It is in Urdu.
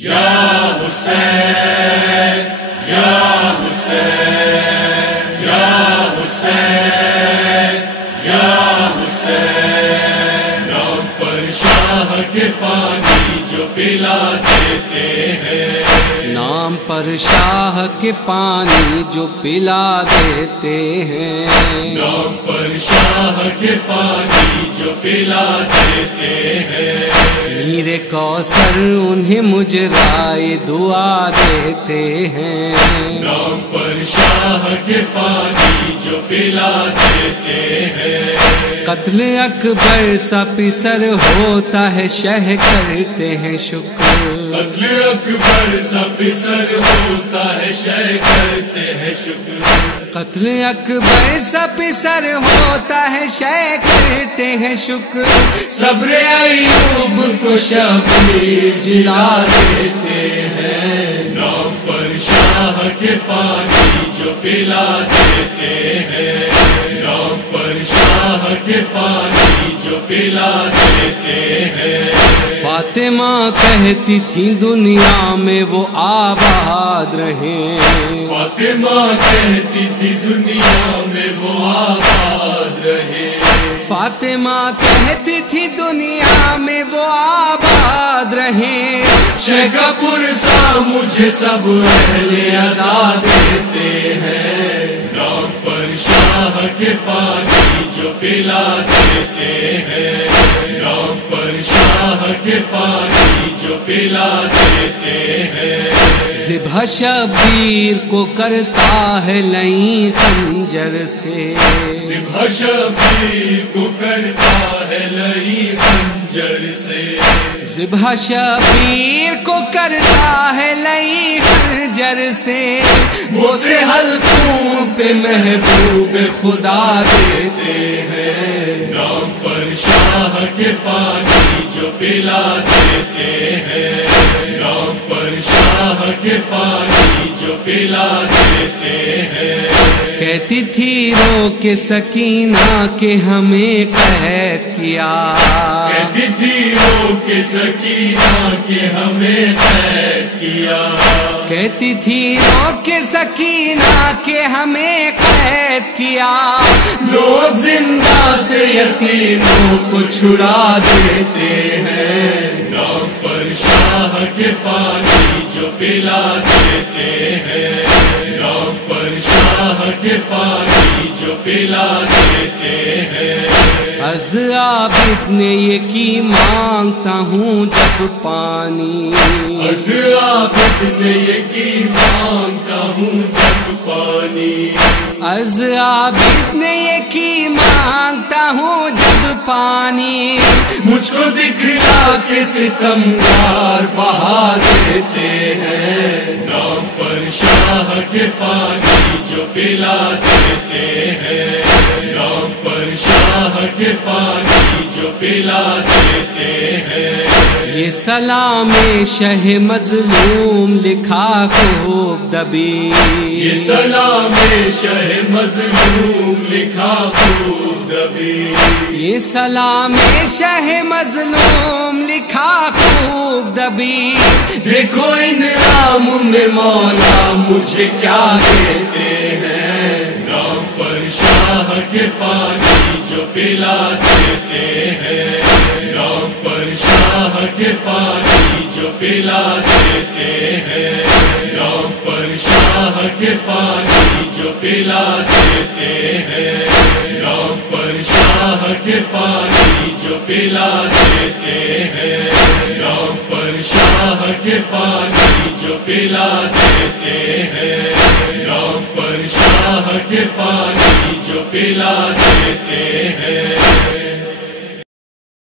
یا حسین یا حسین یا حسین یا حسین، نام پر شاہ کے پانی جو پلا دیتے ہیں، نام پر شاہ کے پانی جو پلا دیتے ہیں، نام پر شاہ کے پانی جو پلا دیتے ہیں، میرے کوثر انہیں مجرائے دعا دیتے ہیں، نام پر شاہ کے پانی جو پلا دیتے ہیں، قتل اکبر سا پسر ہوتا ہے شہ کرتے ہیں شکر، قتل اکبر سا پسر ہوتا ہے شہ کرتے ہیں شکر، قتل اکبر سا پسر ہوتا ہے شہ کرتے ہیں شکر، صبر ایوب کو شبیر جلا دیتے ہیں، نام پر شاہ کے پانی جو پلا دیتے ہیں، نام پر شاہ کے پانی جو پلا دیتے ہیں، فاطمہ کہتی تھی دنیا میں وہ آباد رہیں، فاطمہ کہتی تھی دنیا میں وہ آباد رہے، فاطمہ کہتی تھی دنیا میں وہ آباد رہیں، شہ کا پرسا مجھے سب اہل عزا دیتے ہیں، نام پر شاہ کے پانی جو پلا دیتے ہیں، نام پر شاہ کے پانی جو پلا دیتے ہیں، ذبح شبیر کو کرتا ہے لئیں خنجر سے، ذبح شبیر کو کرتا ہے لئی خنجر سے، ذبح شبیر کو کرتا ہے لئیں خنجر سے، وہ سے حلقوں پہ محبوب خدا دیتے ہیں، نام پر شاہ کے پانی جو پلا دیتے ہیں، نام پر شاہ کے پانی جو پلا دیتے ہیں، کہتی تھی رو کے سکینہ کہ ہمیں قید کیا، کہتی تھی رو کے سکینہ کہ ہمیں قید کیا، کہتی تھی رو کے سکینہ کہ ہمیں قید کیا، لوگ زندہ سے یتیموں کو چھڑا دیتے ہیں، نام پر شاہ کے پانی جو پلا دیتے ہیں، نام پر شاہ کے پانی جو پلا دیتے ہیں، عرض عابد نے یہ کی مانگتا ہوں جب پانی، عرض عابد نے یہ کی مانگتا ہوں جب پانی، عرض عابد نے یہ کی مانگتا ہوں جب پانی، مجھ کو دکھلا کے ستمگار بہا دیتے ہیں، نام پر شاہ کے پانی جو پلا دیتے ہیں، نام پر شاہ کے پانی جو پلا دیتے ہیں، یہ سلام شہ مظلوم لکھا خوب دبی، یہ سلام شہ مظلوم لکھا خوب دبی، یہ سلام شہ مظلوم لکھا خوب دبی، دیکھو ان رام میں مولا مجھے کیا دیتے ہیں، نام پر شاہ کے پانی جو پلا دیتے ہیں، نام پر شاہ کے پانی جو پلا دیتے ہیں، نام پر شاہ کے پانی جو پلا دیتے ہیں، نام پر شاہ کے پانی جو پلا دیتے ہیں، نام پر شاہ کے پانی جو پلا دیتے ہیں، نام پر شاہ کے پانی جو پلا دیتے